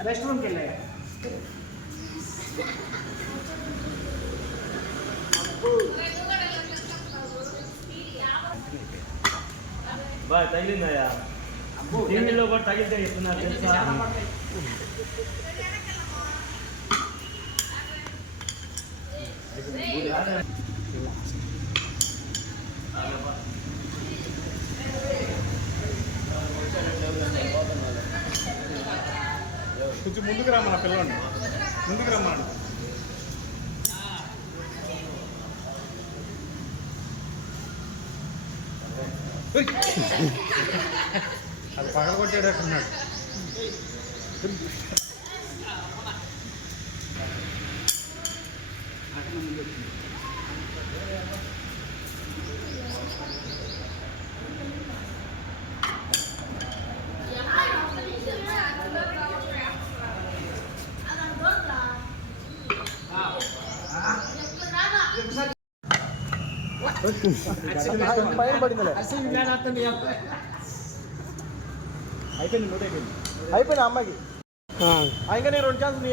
restaurant के लिए bye తగిలిందయ్యా టీవీలో కూడా తగిలితే చెప్తున్నారు తెలుసా కొంచెం ముందుకు రమ్మన్న పిల్లవాడిని ముందుకు రమ్మన్నాడు అది పగల కొట్టేటట్టున్నాడు పైన పడిందిలే అయిపోయింది అయిపోయింది అమ్మాయికి ఇంకా నేను 2 ఛాన్సులు